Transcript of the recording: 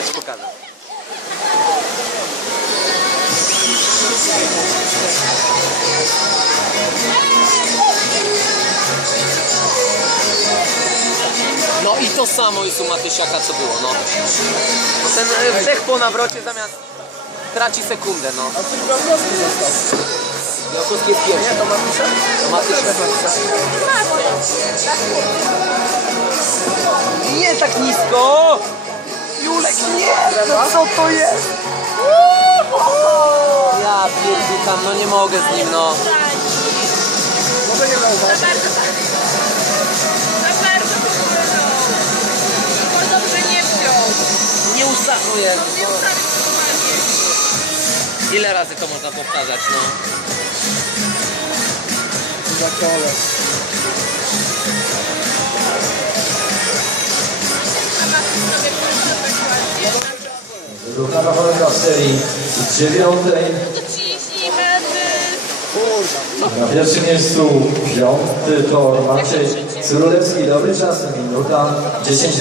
zaraz ci pokażę. No i to samo jest u Matysiaka co było, no. Bo ten e, wdech po nawrocie zamiast traci sekundę, no. A został. Jokowski jest pierwszy. Nie, to Matysia? To Matysiak. Nie tak nisko! Julek, nie! No co to jest? Ja pierdykam, no nie mogę z nim, no. Może nie leżeć. Za bardzo. Za bardzo wyglądał. Bo dobrze nie normalnie. Ile razy to można powtarzać, no? Za kole. Druga walka w serii dziewiątej. Na pierwszym miejscu piąty tor Maciej Cyrulewski. Dobry czas, minuta 10